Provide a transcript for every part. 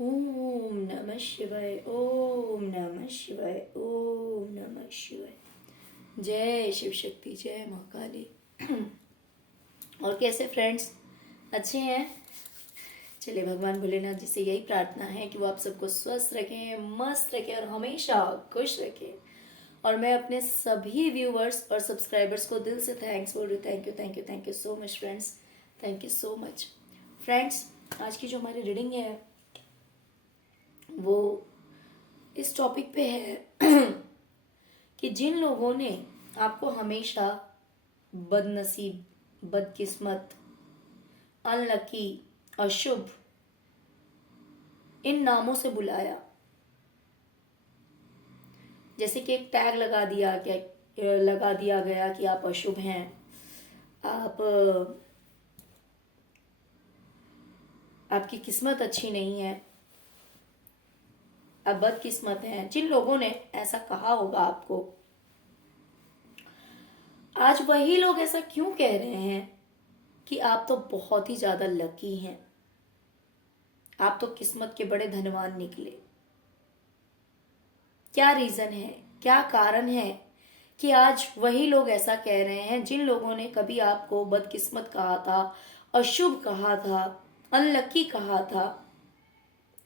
ओम नमः शिवाय, ओम नमः शिवाय, ओम नमः शिवाय। जय शिव शक्ति, जय माँ काली। और कैसे फ्रेंड्स, अच्छे हैं? चलिए, भगवान भोलेनाथ जी से यही प्रार्थना है कि वो आप सबको स्वस्थ रखें, मस्त रखें और हमेशा खुश रखें। और मैं अपने सभी व्यूवर्स और सब्सक्राइबर्स को दिल से थैंक्स बोल रही हूँ। Thank you, thank you, thank you so much friends. Thank you so much friends. आज की जो हमारी रीडिंग है वो इस टॉपिक पे है कि जिन लोगों ने आपको हमेशा बदनसीब, बदकिस्मत, अनलकी, अशुभ इन नामों से बुलाया, जैसे कि एक टैग लगा दिया गया कि आप अशुभ हैं, आप आपकी किस्मत अच्छी नहीं है, आप बदकिस्मत हैं। जिन लोगों ने ऐसा कहा होगा आपको, आज वही लोग ऐसा क्यों कह रहे हैं कि आप तो बहुत ही ज्यादा लकी हैं, आप तो किस्मत के बड़े धनवान निकले। क्या रीजन है, क्या कारण है कि आज वही लोग ऐसा कह रहे हैं जिन लोगों ने कभी आपको बदकिस्मत कहा था, अशुभ कहा था, अनलकी कहा था?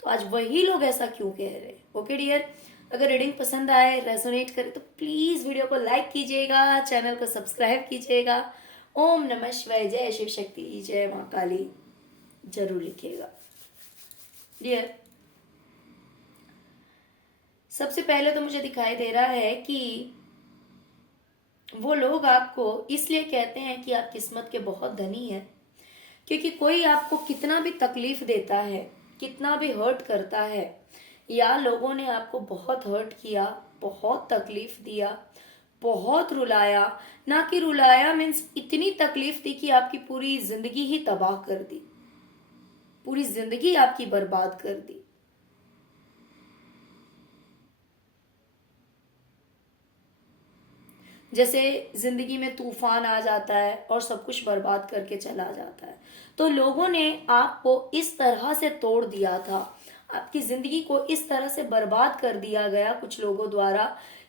तो आज वही लोग ऐसा क्यों कह रहे हैं? ओके डियर, अगर रीडिंग पसंद आए, रेजोनेट करे तो प्लीज वीडियो को लाइक कीजिएगा, चैनल को सब्सक्राइब कीजिएगा। ओम नमः शिवाय, जय शिव शक्ति, जय माँ काली जरूर लिखिएगा डियर। सबसे पहले तो मुझे दिखाई दे रहा है कि वो लोग आपको इसलिए कहते हैं कि आप किस्मत के बहुत धनी हैं क्योंकि कोई आपको कितना भी तकलीफ देता है, कितना भी हर्ट करता है, या लोगों ने आपको बहुत हर्ट किया, बहुत तकलीफ दिया, बहुत रुलाया, ना कि रुलाया मीन्स इतनी तकलीफ दी कि आपकी पूरी जिंदगी ही तबाह कर दी, पूरी जिंदगी आपकी बर्बाद कर दी। जैसे जिंदगी में तूफान आ जाता है और सब कुछ बर्बाद करके चला जाता है, तो लोगों ने आपको इस तरह से तोड़ दिया था, आपकी जिंदगी को इस तरह से बर्बाद कर दिया गया कुछ लोगों द्वारा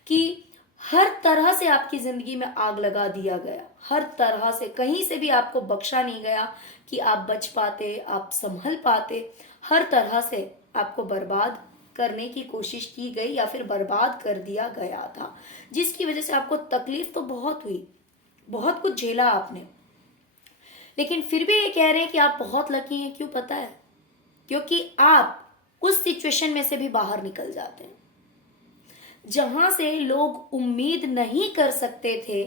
कि हर तरह से आपकी जिंदगी में आग लगा दिया गया, हर तरह से, कहीं से भी आपको बख्शा नहीं गया कि आप बच पाते, आप संभल पाते। हर तरह से आपको बर्बाद करने की कोशिश की गई या फिर बर्बाद कर दिया गया था, जिसकी वजह से आपको तकलीफ तो बहुत हुई, बहुत कुछ झेला आपने। लेकिन फिर भी ये कह रहे हैं कि आप बहुत लकी हैं। क्यों पता है? क्योंकि आप उस सिचुएशन में से भी बाहर निकल जाते हैं जहां से लोग उम्मीद नहीं कर सकते थे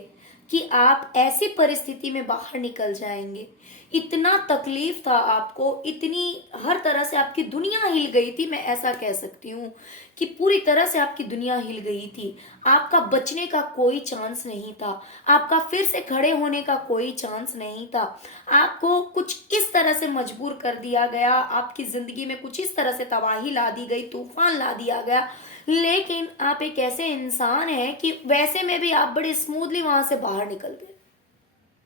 कि आप ऐसी परिस्थिति में बाहर निकल जाएंगे। इतना तकलीफ था आपको, इतनी हर तरह से आपकी दुनिया हिल गई थी। मैं ऐसा कह सकती हूँ कि पूरी तरह से आपकी दुनिया हिल गई थी। आपका बचने का कोई चांस नहीं था, आपका फिर से खड़े होने का कोई चांस नहीं था। आपको कुछ इस तरह से मजबूर कर दिया गया, आपकी जिंदगी में कुछ इस तरह से तबाही ला दी गई, तूफान ला दिया गया। लेकिन आप एक ऐसे इंसान हैं कि वैसे में भी आप बड़े स्मूथली वहां से बाहर निकल गए,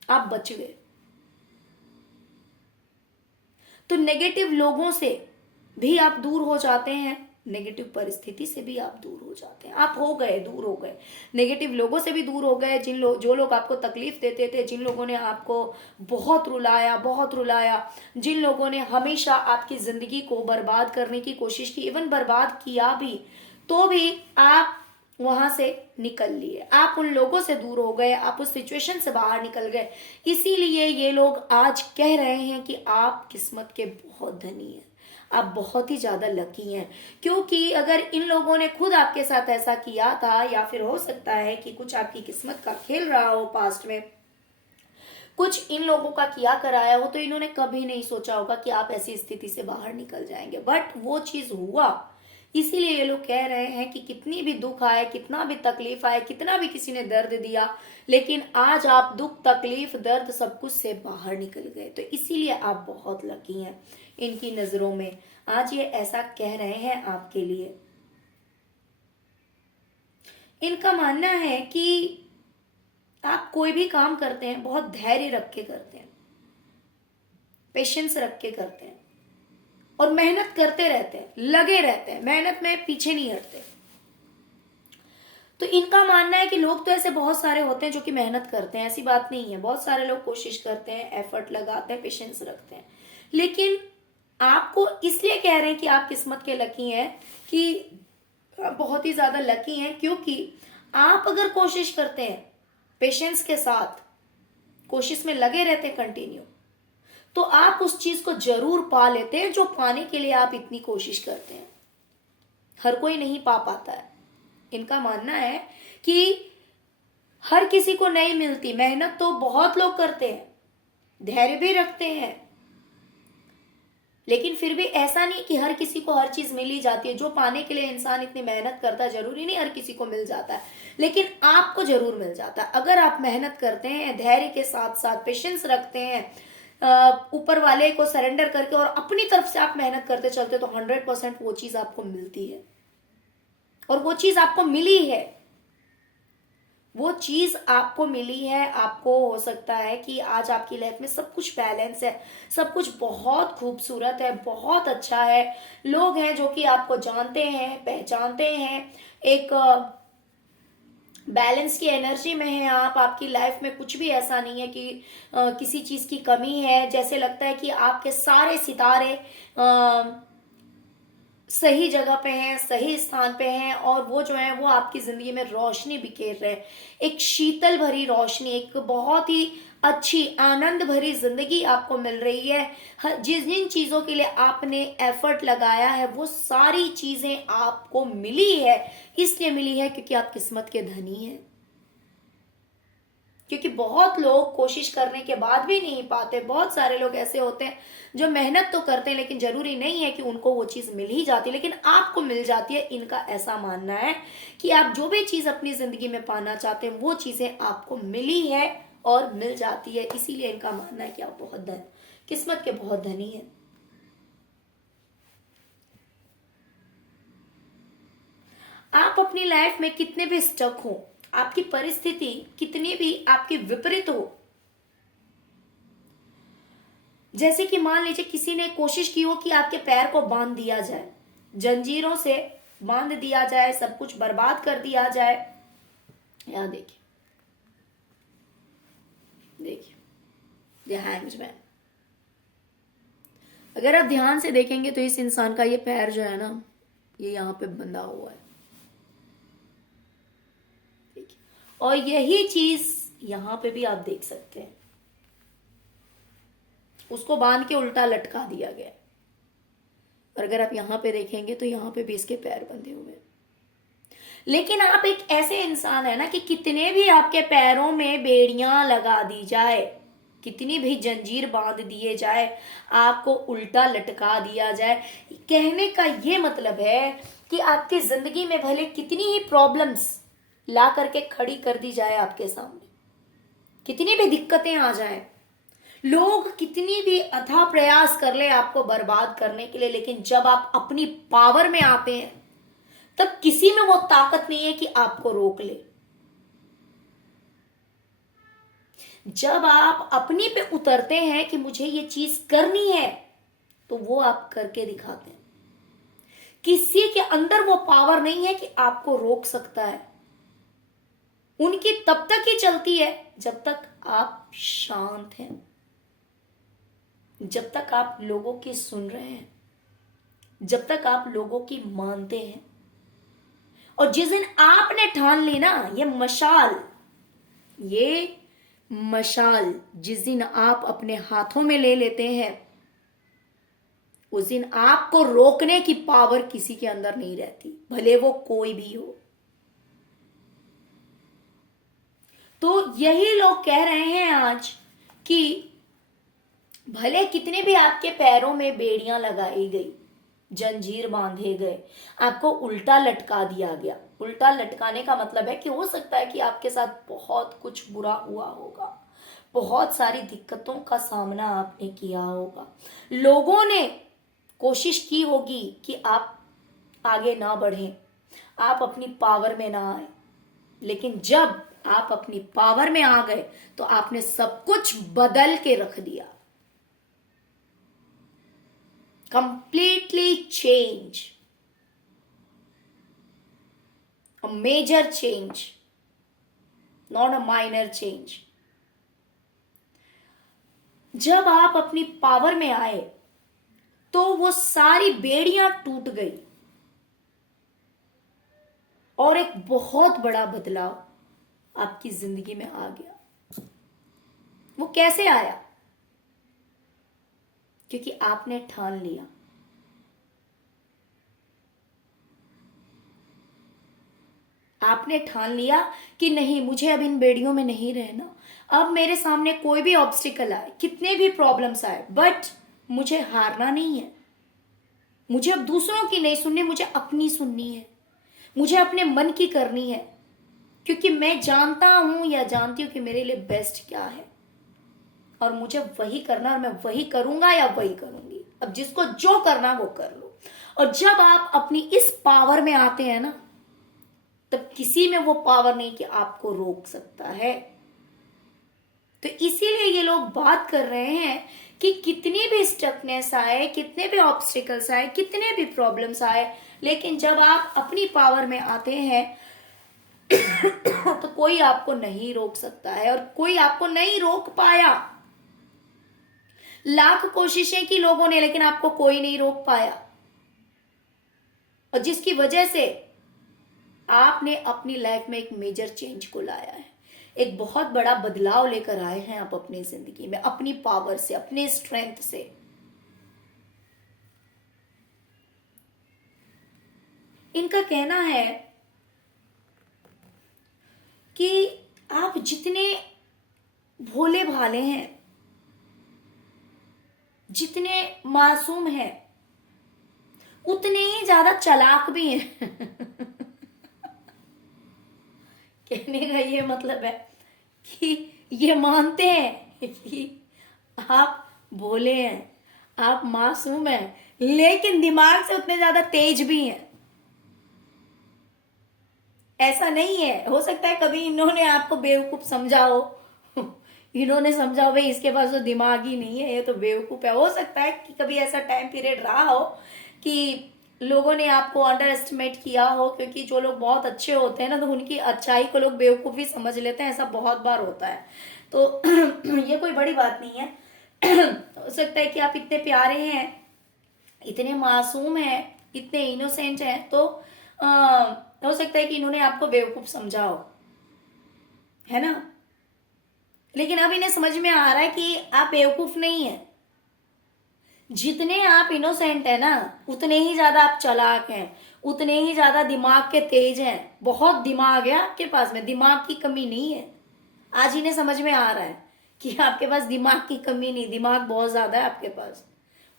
आप बच गए। तो नेगेटिव लोगों से भी आप दूर हो जाते हैं, नेगेटिव परिस्थिति से भी आप दूर हो जाते हैं। आप हो गए, दूर हो गए, नेगेटिव लोगों से भी दूर हो गए। जो लोग आपको तकलीफ देते थे, जिन लोगों ने आपको बहुत रुलाया, बहुत रुलाया, जिन लोगों ने हमेशा आपकी जिंदगी को बर्बाद करने की कोशिश की, इवन बर्बाद किया भी, तो भी आप वहां से निकल लिए, आप उन लोगों से दूर हो गए, आप उस सिचुएशन से बाहर निकल गए। इसीलिए ये लोग आज कह रहे हैं कि आप किस्मत के बहुत धनी हैं, आप बहुत ही ज्यादा लकी हैं। क्योंकि अगर इन लोगों ने खुद आपके साथ ऐसा किया था, या फिर हो सकता है कि कुछ आपकी किस्मत का खेल रहा हो पास्ट में, कुछ इन लोगों का किया कराया हो, तो इन्होंने कभी नहीं सोचा होगा कि आप ऐसी स्थिति से बाहर निकल जाएंगे। बट वो चीज हुआ, इसीलिए ये लोग कह रहे हैं कि कितनी भी दुख आए, कितना भी तकलीफ आए, कितना भी किसी ने दर्द दिया, लेकिन आज आप दुख, तकलीफ, दर्द सब कुछ से बाहर निकल गए। तो इसीलिए आप बहुत लकी हैं इनकी नजरों में। आज ये ऐसा कह रहे हैं आपके लिए। इनका मानना है कि आप कोई भी काम करते हैं बहुत धैर्य रख के करते हैं, पेशेंस रख के करते हैं। और मेहनत करते रहते हैं, लगे रहते हैं, मेहनत में पीछे नहीं हटते। तो इनका मानना है कि लोग तो ऐसे बहुत सारे होते हैं जो कि मेहनत करते हैं, ऐसी बात नहीं है, बहुत सारे लोग कोशिश करते हैं, एफर्ट लगाते हैं, पेशेंस रखते हैं। लेकिन आपको इसलिए कह रहे हैं कि आप किस्मत के लकी हैं, कि आप बहुत ही ज्यादा लकी हैं, क्योंकि आप अगर कोशिश करते हैं, पेशेंस के साथ कोशिश में लगे रहते हैं कंटिन्यू, तो आप उस चीज को जरूर पा लेते हैं जो पाने के लिए आप इतनी कोशिश करते हैं। हर कोई नहीं पा पाता है। इनका मानना है कि हर किसी को नहीं मिलती, मेहनत तो बहुत लोग करते हैं, धैर्य भी रखते हैं, लेकिन फिर भी ऐसा नहीं कि हर किसी को हर चीज मिल ही जाती है। जो पाने के लिए इंसान इतनी मेहनत करता है, जरूरी नहीं हर किसी को मिल जाता है, लेकिन आपको जरूर मिल जाता है अगर आप मेहनत करते हैं, धैर्य के साथ साथ पेशेंस रखते हैं, ऊपर वाले को सरेंडर करके और अपनी तरफ से आप मेहनत करते चलते, तो 100% वो चीज आपको मिलती है। और वो चीज आपको मिली है, वो चीज आपको मिली है। आपको हो सकता है कि आज आपकी लाइफ में सब कुछ बैलेंस है, सब कुछ बहुत खूबसूरत है, बहुत अच्छा है, लोग हैं जो कि आपको जानते हैं, पहचानते हैं, एक बैलेंस की एनर्जी में है आप। आपकी लाइफ में कुछ भी ऐसा नहीं है कि किसी चीज की कमी है। जैसे लगता है कि आपके सारे सितारे सही जगह पे हैं, सही स्थान पे हैं, और वो जो है वो आपकी जिंदगी में रोशनी बिखेर रहे हैं, एक शीतल भरी रोशनी, एक बहुत ही अच्छी आनंद भरी जिंदगी आपको मिल रही है। जिन जिन चीजों के लिए आपने एफर्ट लगाया है, वो सारी चीजें आपको मिली है। इसलिए मिली है क्योंकि आप किस्मत के धनी हैं। क्योंकि बहुत लोग कोशिश करने के बाद भी नहीं पाते। बहुत सारे लोग ऐसे होते हैं जो मेहनत तो करते हैं, लेकिन जरूरी नहीं है कि उनको वो चीज मिल ही जाती, लेकिन आपको मिल जाती है। इनका ऐसा मानना है कि आप जो भी चीज अपनी जिंदगी में पाना चाहते हैं, वो चीजें आपको मिली है और मिल जाती है। इसीलिए इनका मानना है कि आप बहुत किस्मत के बहुत धनी हैं। आप अपनी लाइफ में कितने भी स्टक हो, आपकी परिस्थिति कितनी भी आपकी विपरीत हो, जैसे कि मान लीजिए किसी ने कोशिश की हो कि आपके पैर को बांध दिया जाए, जंजीरों से बांध दिया जाए, सब कुछ बर्बाद कर दिया जाए। यहां देखिए, देखिए हैंग्ड मैन। अगर आप ध्यान से देखेंगे तो इस इंसान का ये पैर जो है ना, ये यहां पे बंधा हुआ है, और यही चीज यहां पे भी आप देख सकते हैं, उसको बांध के उल्टा लटका दिया गया। और अगर आप यहां पे देखेंगे तो यहां पे भी इसके पैर बंधे हुए हैं। लेकिन आप एक ऐसे इंसान है ना कि कितने भी आपके पैरों में बेड़ियां लगा दी जाए, कितनी भी जंजीर बांध दिए जाए, आपको उल्टा लटका दिया जाए, कहने का ये मतलब है कि आपकी जिंदगी में भले कितनी ही प्रॉब्लम्स ला करके खड़ी कर दी जाए आपके सामने, कितनी भी दिक्कतें आ जाएं, लोग कितनी भी अथाह प्रयास कर ले आपको बर्बाद करने के लिए, लेकिन जब आप अपनी पावर में आते हैं, तब किसी में वो ताकत नहीं है कि आपको रोक ले। जब आप अपनी पे उतरते हैं कि मुझे ये चीज करनी है, तो वो आप करके दिखाते हैं। किसी के अंदर वो पावर नहीं है कि आपको रोक सकता है। उनकी तब तक ही चलती है जब तक आप शांत हैं, जब तक आप लोगों की सुन रहे हैं, जब तक आप लोगों की मानते हैं। और जिस दिन आपने ठान ली ना, ये मशाल जिस दिन आप अपने हाथों में ले लेते हैं, उस दिन आपको रोकने की पावर किसी के अंदर नहीं रहती, भले वो कोई भी हो। तो यही लोग कह रहे हैं आज कि भले कितने भी आपके पैरों में बेड़ियां लगाई गई, जंजीर बांधे गए, आपको उल्टा लटका दिया गया। उल्टा लटकाने का मतलब है कि हो सकता है कि आपके साथ बहुत कुछ बुरा हुआ होगा, बहुत सारी दिक्कतों का सामना आपने किया होगा, लोगों ने कोशिश की होगी कि आप आगे ना बढ़ें, आप अपनी पावर में ना आए, लेकिन जब आप अपनी पावर में आ गए तो आपने सब कुछ बदल के रख दिया। completely change, a major change, not a minor change. जब आप अपनी पावर में आए तो वो सारी बेड़ियां टूट गई और एक बहुत बड़ा बदलाव आपकी जिंदगी में आ गया। वो कैसे आया? क्योंकि आपने ठान लिया। आपने ठान लिया कि नहीं, मुझे अब इन बेड़ियों में नहीं रहना। अब मेरे सामने कोई भी ऑब्स्टिकल आए, कितने भी प्रॉब्लम्स आए, बट मुझे हारना नहीं है। मुझे अब दूसरों की नहीं सुननी, मुझे अपनी सुननी है। मुझे अपने मन की करनी है, क्योंकि मैं जानता हूं या जानती हूं कि मेरे लिए बेस्ट क्या है, और मुझे वही करना, और मैं वही करूंगा या वही करूंगी। अब जिसको जो करना वो कर लो। और जब आप अपनी इस पावर में आते हैं ना, तब किसी में वो पावर नहीं कि आपको रोक सकता है। तो इसीलिए ये लोग बात कर रहे हैं कि कितनी भी स्टकनेस आए, कितने भी ऑब्स्टिकल्स आए, कितने भी प्रॉब्लम्स आए, लेकिन जब आप अपनी पावर में आते हैं तो कोई आपको नहीं रोक सकता है, और कोई आपको नहीं रोक पाया। लाख कोशिशें की लोगों ने, लेकिन आपको कोई नहीं रोक पाया, और जिसकी वजह से आपने अपनी लाइफ में एक मेजर चेंज को लाया है। एक बहुत बड़ा बदलाव लेकर आए हैं आप अपनी जिंदगी में, अपनी पावर से, अपने स्ट्रेंथ से। इनका कहना है कि आप जितने भोले भाले हैं, जितने मासूम हैं, उतने ही ज्यादा चालाक भी हैं। कहने का ये मतलब है कि ये मानते हैं कि आप भोले हैं, आप मासूम हैं, लेकिन दिमाग से उतने ज्यादा तेज भी हैं। ऐसा नहीं है, हो सकता है कभी इन्होंने आपको बेवकूफ समझा हो। इन्होंने समझा हो भाई इसके पास तो दिमाग ही नहीं है, ये तो बेवकूफ है। हो सकता है कि कभी ऐसा टाइम पीरियड रहा हो कि लोगों ने आपको अंडर एस्टिमेट किया हो, क्योंकि जो लोग बहुत अच्छे होते हैं ना, तो उनकी अच्छाई को लोग बेवकूफ़ी समझ लेते हैं। ऐसा बहुत बार होता है, तो ये कोई बड़ी बात नहीं है। हो सकता है कि आप इतने प्यारे हैं, इतने मासूम हैं, इतने इनोसेंट हैं, तो हो सकता है कि इन्होंने आपको बेवकूफ समझा हो, है ना। लेकिन अब इन्हें समझ में आ रहा है कि आप बेवकूफ नहीं है। जितने आप इनोसेंट है ना, उतने ही ज्यादा आप चालाक हैं, उतने ही ज्यादा दिमाग के तेज हैं। बहुत दिमाग है आपके पास में, दिमाग की कमी नहीं है। आज इन्हें समझ में आ रहा है कि आपके पास दिमाग की कमी नहीं, दिमाग बहुत ज्यादा है आपके पास,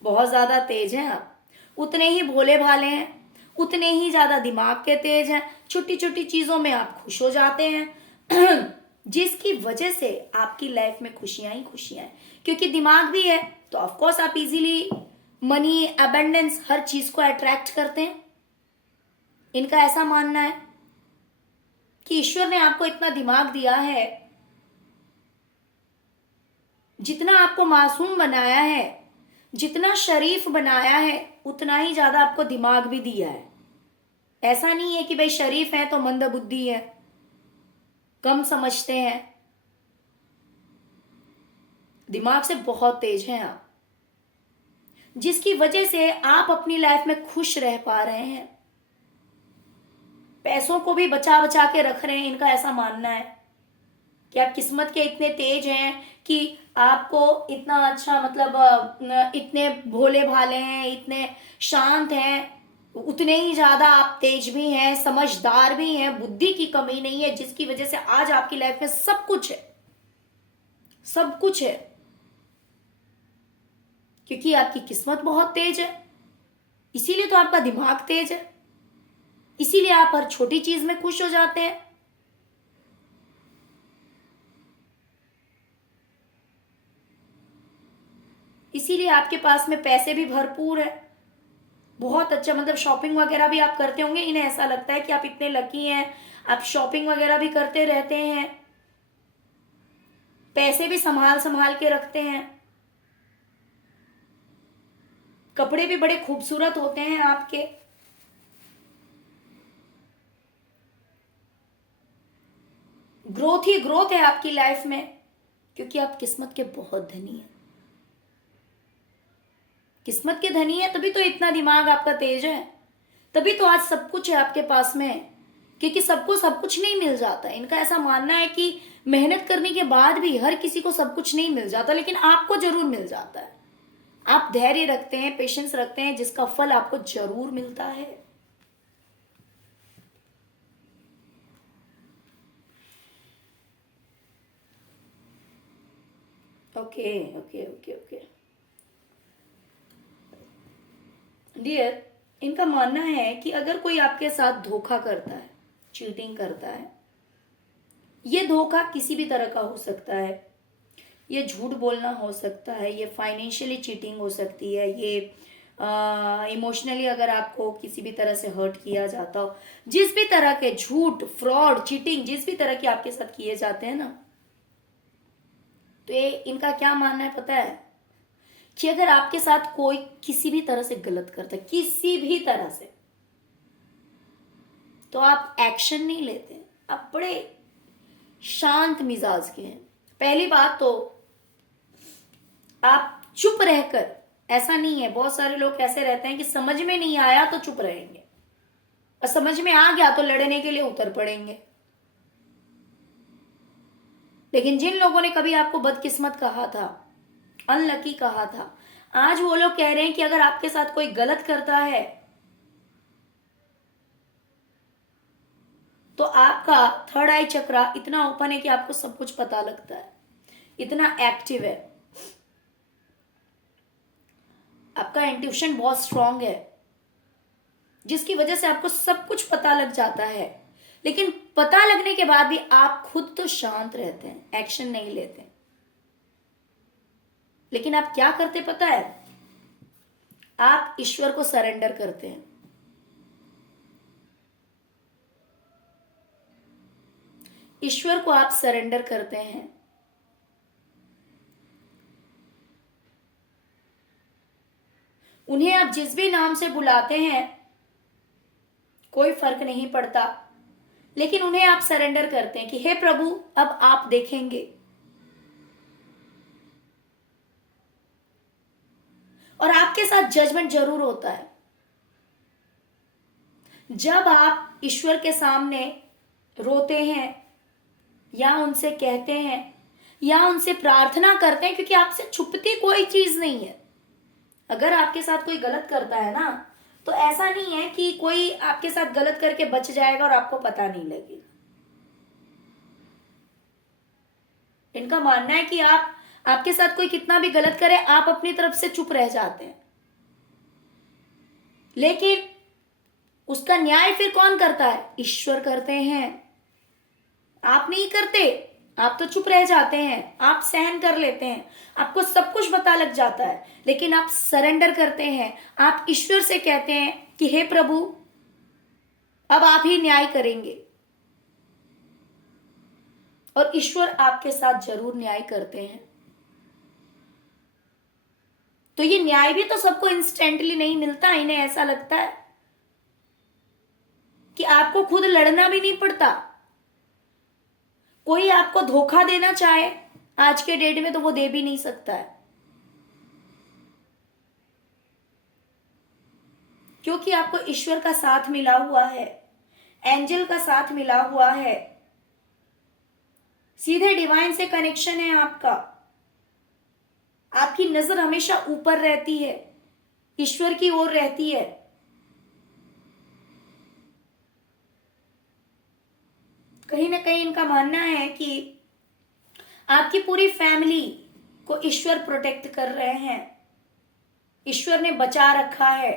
बहुत ज्यादा तेज हैं आप। उतने ही भोले भाले हैं, उतने ही ज्यादा दिमाग के तेज हैं। छोटी छोटी चीजों में आप खुश हो जाते हैं, जिसकी वजह से आपकी लाइफ में खुशियां ही खुशियां हैं। क्योंकि दिमाग भी है तो ऑफकोर्स आप इजीली मनी, अबंडेंस, हर चीज को अट्रैक्ट करते हैं। इनका ऐसा मानना है कि ईश्वर ने आपको इतना दिमाग दिया है, जितना आपको मासूम बनाया है, जितना शरीफ बनाया है, उतना ही ज्यादा आपको दिमाग भी दिया है। ऐसा नहीं है कि भाई शरीफ है तो मंद बुद्धि है, कम समझते हैं। दिमाग से बहुत तेज हैं आप, जिसकी वजह से आप अपनी लाइफ में खुश रह पा रहे हैं। पैसों को भी बचा बचा के रख रहे हैं। इनका ऐसा मानना है कि आप किस्मत के इतने तेज हैं कि आपको इतना अच्छा, मतलब इतने भोले भाले हैं, इतने शांत हैं, उतने ही ज्यादा आप तेज भी हैं, समझदार भी हैं, बुद्धि की कमी नहीं है, जिसकी वजह से आज आपकी लाइफ में सब कुछ है, सब कुछ है। क्योंकि आपकी किस्मत बहुत तेज है, इसीलिए तो आपका दिमाग तेज है, इसीलिए आप हर छोटी चीज में खुश हो जाते हैं। इसीलिए आपके पास में पैसे भी भरपूर है, बहुत अच्छा, मतलब शॉपिंग वगैरह भी आप करते होंगे। इन्हें ऐसा लगता है कि आप इतने लकी हैं, आप शॉपिंग वगैरह भी करते रहते हैं, पैसे भी संभाल संभाल के रखते हैं। कपड़े भी बड़े खूबसूरत होते हैं आपके। ग्रोथ ही ग्रोथ है आपकी लाइफ में, क्योंकि आप किस्मत के बहुत धनी हैं। किस्मत के धनी है तभी तो इतना दिमाग आपका तेज है, तभी तो आज सब कुछ है आपके पास में। क्योंकि सबको सब कुछ नहीं मिल जाता है। इनका ऐसा मानना है कि मेहनत करने के बाद भी हर किसी को सब कुछ नहीं मिल जाता, लेकिन आपको जरूर मिल जाता है। आप धैर्य रखते हैं, पेशेंस रखते हैं, जिसका फल आपको जरूर मिलता है। Okay okay okay okay dear, इनका मानना है कि अगर कोई आपके साथ धोखा करता है, चीटिंग करता है, ये धोखा किसी भी तरह का हो सकता है। ये झूठ बोलना हो सकता है, ये फाइनेंशियली चीटिंग हो सकती है, ये इमोशनली अगर आपको किसी भी तरह से हर्ट किया जाता हो, जिस भी तरह के झूठ, फ्रॉड, चीटिंग जिस भी तरह के आपके साथ किए जाते हैं ना, तो ये इनका क्या मानना है पता है, कि अगर आपके साथ कोई किसी भी तरह से गलत करता है, किसी भी तरह से, तो आप एक्शन नहीं लेते। आप बड़े शांत मिजाज के हैं। पहली बात तो आप चुप रहकर, ऐसा नहीं है, बहुत सारे लोग ऐसे रहते हैं कि समझ में नहीं आया तो चुप रहेंगे, और समझ में आ गया तो लड़ने के लिए उतर पड़ेंगे। लेकिन जिन लोगों ने कभी आपको बदकिस्मत कहा था, अनलकी कहा था, आज वो लोग कह रहे हैं कि अगर आपके साथ कोई गलत करता है तो आपका थर्ड आई चक्रा इतना ओपन है कि आपको सब कुछ पता लगता है, इतना एक्टिव है, आपका इंट्यूशन बहुत स्ट्रांग है, जिसकी वजह से आपको सब कुछ पता लग जाता है। लेकिन पता लगने के बाद भी आप खुद तो शांत रहते हैं, एक्शन नहीं लेते। लेकिन आप क्या करते पता है, आप ईश्वर को सरेंडर करते हैं। ईश्वर को आप सरेंडर करते हैं। उन्हें आप जिस भी नाम से बुलाते हैं कोई फर्क नहीं पड़ता, लेकिन उन्हें आप सरेंडर करते हैं कि हे प्रभु, अब आप देखेंगे। और आपके साथ जजमेंट जरूर होता है। जब आप ईश्वर के सामने रोते हैं, या उनसे कहते हैं, या उनसे प्रार्थना करते हैं, क्योंकि आपसे छुपती कोई चीज नहीं है। अगर आपके साथ कोई गलत करता है ना, तो ऐसा नहीं है कि कोई आपके साथ गलत करके बच जाएगा और आपको पता नहीं लगेगा। इनका मानना है कि आपके साथ कोई कितना भी गलत करे, आप अपनी तरफ से चुप रह जाते हैं, लेकिन उसका न्याय फिर कौन करता है? ईश्वर करते हैं। आप नहीं करते, आप तो चुप रह जाते हैं, आप सहन कर लेते हैं, आपको सब कुछ पता लग जाता है, लेकिन आप सरेंडर करते हैं। आप ईश्वर से कहते हैं कि हे प्रभु, अब आप ही न्याय करेंगे, और ईश्वर आपके साथ जरूर न्याय करते हैं। तो ये न्याय भी तो सबको इंस्टेंटली नहीं मिलता। इन्हें ऐसा लगता है कि आपको खुद लड़ना भी नहीं पड़ता। कोई आपको धोखा देना चाहे आज के डेट में तो वो दे भी नहीं सकता है, क्योंकि आपको ईश्वर का साथ मिला हुआ है, एंजल का साथ मिला हुआ है, सीधे डिवाइन से कनेक्शन है आपका। आपकी नजर हमेशा ऊपर रहती है, ईश्वर की ओर रहती है। कहीं ना कहीं इनका मानना है कि आपकी पूरी फैमिली को ईश्वर प्रोटेक्ट कर रहे हैं, ईश्वर ने बचा रखा है।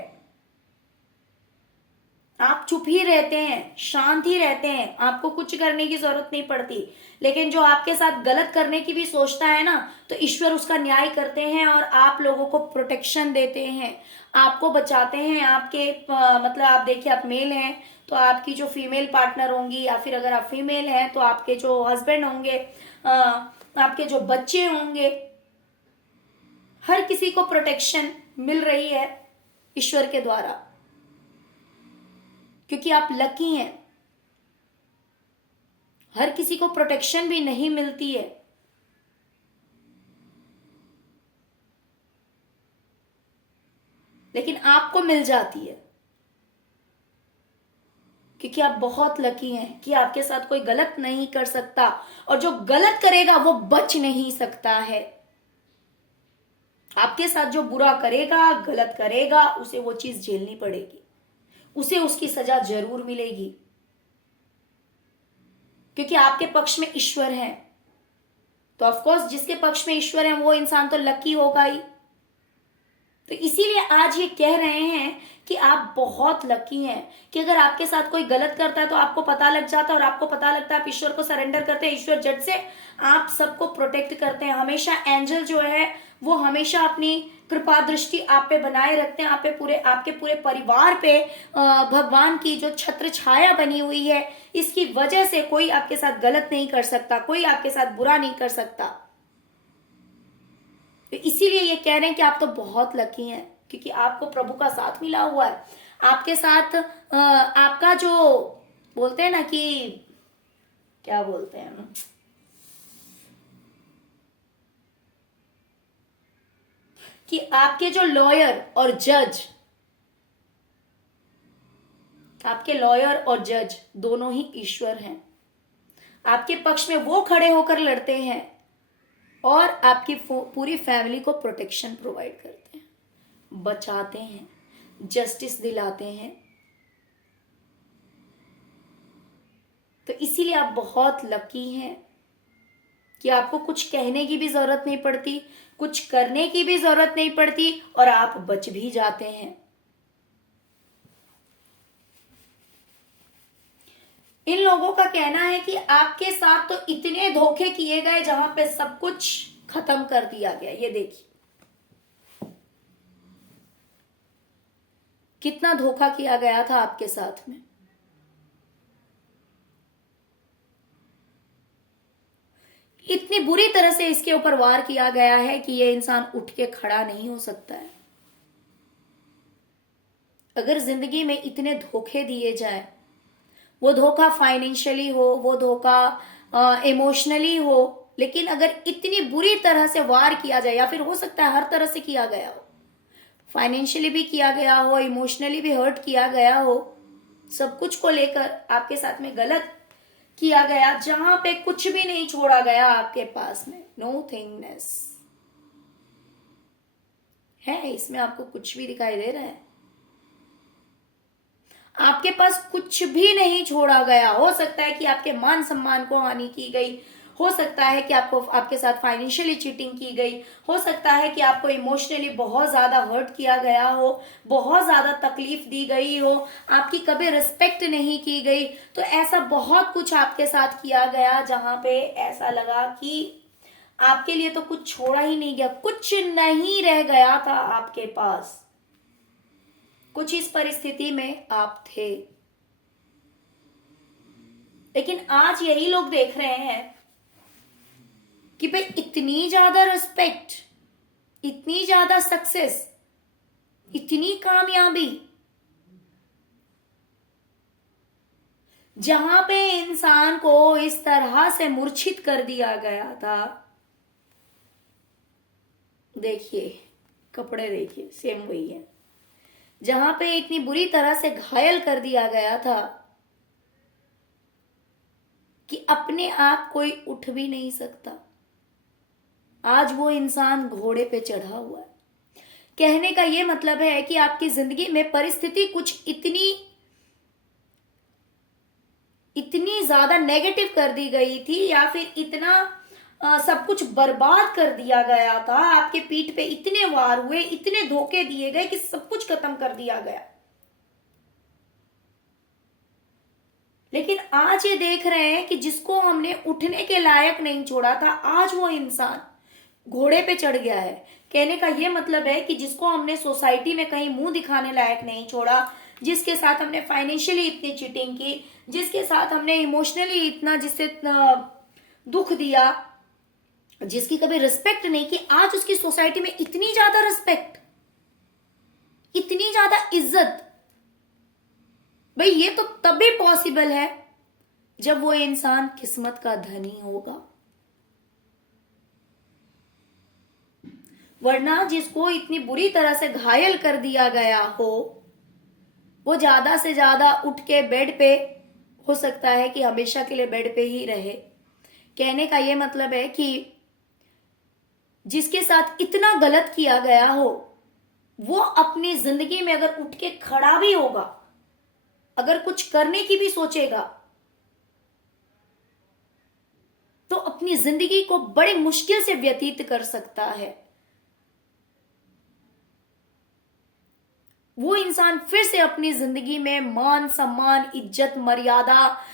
आप चुप ही रहते हैं, शांत ही रहते हैं, आपको कुछ करने की जरूरत नहीं पड़ती। लेकिन जो आपके साथ गलत करने की भी सोचता है ना, तो ईश्वर उसका न्याय करते हैं और आप लोगों को प्रोटेक्शन देते हैं, आपको बचाते हैं। आपके मतलब आप देखिए, आप मेल हैं तो आपकी जो फीमेल पार्टनर होंगी, या फिर अगर आप फीमेल हैं तो आपके जो हस्बैंड होंगे, आपके जो बच्चे होंगे, हर किसी को प्रोटेक्शन मिल रही है। ईश्वर के द्वारा, क्योंकि आप लकी हैं। हर किसी को प्रोटेक्शन भी नहीं मिलती है, लेकिन आपको मिल जाती है, क्योंकि आप बहुत लकी हैं कि आपके साथ कोई गलत नहीं कर सकता, और जो गलत करेगा वो बच नहीं सकता है। आपके साथ जो बुरा करेगा, गलत करेगा, उसे वो चीज झेलनी पड़ेगी, उसे उसकी सजा जरूर मिलेगी, क्योंकि आपके पक्ष में ईश्वर है। तो ऑफ कोर्स जिसके पक्ष में ईश्वर है वो इंसान तो लकी होगा ही। तो इसीलिए आज ये कह रहे हैं कि आप बहुत लकी हैं कि अगर आपके साथ कोई गलत करता है तो आपको पता लग जाता है, और आपको पता लगता है, आप ईश्वर को सरेंडर करते हैं, ईश्वर जट से आप सबको प्रोटेक्ट करते हैं। हमेशा एंजल जो है वो हमेशा अपनी कृपा दृष्टि आप पे बनाए रखते हैं, आपके पूरे परिवार पे भगवान की जो छत्र छाया बनी हुई है, इसकी वजह से कोई आपके साथ गलत नहीं कर सकता, कोई आपके साथ बुरा नहीं कर सकता। तो इसीलिए ये कह रहे हैं कि आप तो बहुत लकी हैं, क्योंकि आपको प्रभु का साथ मिला हुआ है। आपके साथ आपका जो बोलते हैं ना कि क्या बोलते हैं, कि आपके जो लॉयर और जज, आपके लॉयर और जज दोनों ही ईश्वर हैं। आपके पक्ष में वो खड़े होकर लड़ते हैं और आपकी पूरी फैमिली को प्रोटेक्शन प्रोवाइड करते हैं, बचाते हैं, जस्टिस दिलाते हैं। तो इसीलिए आप बहुत लकी हैं कि आपको कुछ कहने की भी जरूरत नहीं पड़ती, कुछ करने की भी जरूरत नहीं पड़ती, और आप बच भी जाते हैं। इन लोगों का कहना है कि आपके साथ तो इतने धोखे किए गए जहां पे सब कुछ खत्म कर दिया गया। ये देखिए कितना धोखा किया गया था आपके साथ में। इतनी बुरी तरह से इसके ऊपर वार किया गया है कि ये इंसान उठ के खड़ा नहीं हो सकता है। अगर जिंदगी में इतने धोखे दिए जाए, वो धोखा फाइनेंशियली हो, वो धोखा इमोशनली हो, लेकिन अगर इतनी बुरी तरह से वार किया जाए, या फिर हो सकता है हर तरह से किया गया हो, फाइनेंशियली भी किया गया हो, इमोशनली भी हर्ट किया गया हो, सब कुछ को लेकर आपके साथ में गलत किया गया, जहां पे कुछ भी नहीं छोड़ा गया आपके पास में, नो थिंगनेस है इसमें, आपको कुछ भी दिखाई दे रहा है, आपके पास कुछ भी नहीं छोड़ा गया। हो सकता है कि आपके मान सम्मान को हानि की गई, हो सकता है कि आपके साथ फाइनेंशियली चीटिंग की गई, हो सकता है कि आपको इमोशनली बहुत ज्यादा हर्ट किया गया हो, बहुत ज्यादा तकलीफ दी गई हो, आपकी कभी रिस्पेक्ट नहीं की गई। तो ऐसा बहुत कुछ आपके साथ किया गया जहां पे ऐसा लगा कि आपके लिए तो कुछ छोड़ा ही नहीं गया, कुछ नहीं रह गया था आपके पास। कुछ इस परिस्थिति में आप थे, लेकिन आज यही लोग देख रहे हैं कि भाई इतनी ज्यादा रिस्पेक्ट, इतनी ज्यादा सक्सेस, इतनी कामयाबी, जहां पे इंसान को इस तरह से मूर्छित कर दिया गया था। देखिए कपड़े देखिए, सेम वही है, जहां पे इतनी बुरी तरह से घायल कर दिया गया था कि अपने आप कोई उठ भी नहीं सकता। आज वो इंसान घोड़े पे चढ़ा हुआ है। कहने का ये मतलब है कि आपकी जिंदगी में परिस्थिति कुछ इतनी ज्यादा नेगेटिव कर दी गई थी, या फिर इतना सब कुछ बर्बाद कर दिया गया था, आपके पीठ पे इतने वार हुए, इतने धोखे दिए गए कि सब कुछ खत्म कर दिया गया। लेकिन आज ये देख रहे हैं कि जिसको हमने उठने के लायक नहीं छोड़ा था, आज वो इंसान घोड़े पे चढ़ गया है। कहने का ये मतलब है कि जिसको हमने सोसाइटी में कहीं मुंह दिखाने लायक नहीं छोड़ा, जिसके साथ हमने फाइनेंशियली इतनी चीटिंग की, जिसके साथ हमने इमोशनली इतना, जिससे दुख दिया, जिसकी कभी रिस्पेक्ट नहीं की, आज उसकी सोसाइटी में इतनी ज्यादा रिस्पेक्ट, इतनी ज्यादा इज्जत, भाई ये तो तभी पॉसिबल है जब वो इंसान किस्मत का धनी होगा। वरना जिसको इतनी बुरी तरह से घायल कर दिया गया हो, वो ज्यादा से ज्यादा उठ के बेड पे, हो सकता है कि हमेशा के लिए बेड पे ही रहे। कहने का ये मतलब है कि जिसके साथ इतना गलत किया गया हो, वो अपनी जिंदगी में अगर उठ के खड़ा भी होगा, अगर कुछ करने की भी सोचेगा, तो अपनी जिंदगी को बड़ी मुश्किल से व्यतीत कर सकता है। वो इंसान फिर से अपनी जिंदगी में मान सम्मान, इज्जत, मर्यादा,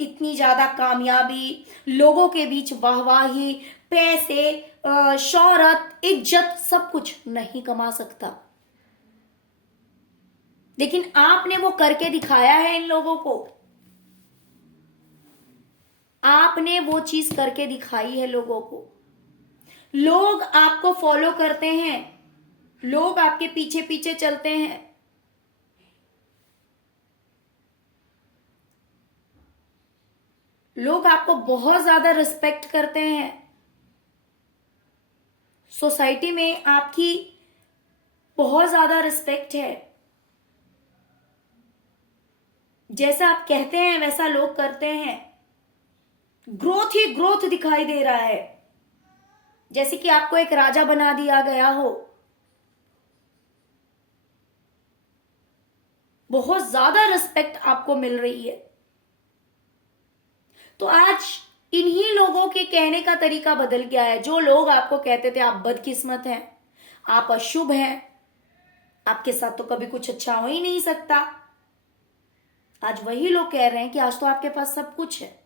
इतनी ज्यादा कामयाबी, लोगों के बीच वाहवाही, पैसे, शोहरत, इज्जत, सब कुछ नहीं कमा सकता। लेकिन आपने वो करके दिखाया है इन लोगों को। आपने वो चीज करके दिखाई है लोगों को। लोग आपको फॉलो करते हैं, लोग आपके पीछे पीछे चलते हैं। लोग आपको बहुत ज्यादा रिस्पेक्ट करते हैं। सोसाइटी में आपकी बहुत ज्यादा रिस्पेक्ट है। जैसा आप कहते हैं वैसा लोग करते हैं। ग्रोथ ही ग्रोथ दिखाई दे रहा है, जैसे कि आपको एक राजा बना दिया गया हो। बहुत ज्यादा रिस्पेक्ट आपको मिल रही है। तो आज इन्हीं लोगों के कहने का तरीका बदल गया है। जो लोग आपको कहते थे आप बदकिस्मत हैं, आप अशुभ हैं, आपके साथ तो कभी कुछ अच्छा हो ही नहीं सकता, आज वही लोग कह रहे हैं कि आज तो आपके पास सब कुछ है।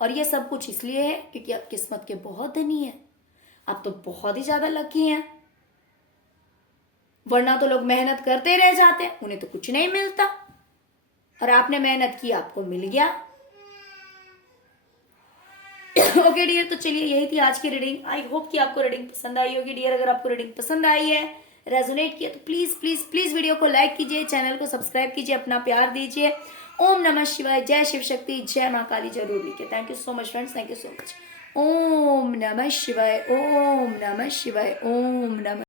और ये सब कुछ इसलिए है क्योंकि आप किस्मत के बहुत धनी हैं, आप तो बहुत ही ज्यादा लकी हैं। वरना तो लोग मेहनत करते रह जाते हैं, उन्हें तो कुछ नहीं मिलता, और आपने मेहनत की, आपको मिल गया। ओके डियर, तो चलिए यही थी आज की रीडिंग। आई होप कि आपको रीडिंग पसंद आई होगी डियर। अगर आपको रीडिंग पसंद आई है, रेजोनेट किया, तो प्लीज प्लीज प्लीज वीडियो को लाइक कीजिए, चैनल को सब्सक्राइब कीजिए, अपना प्यार दीजिए। ओम नमः शिवाय, जय शिव शक्ति, जय मां काली जरूर लिखिए। Thank you so much friends, thank you so much. ओम नमः शिवाय, ओम नमः शिवाय, ओम नमः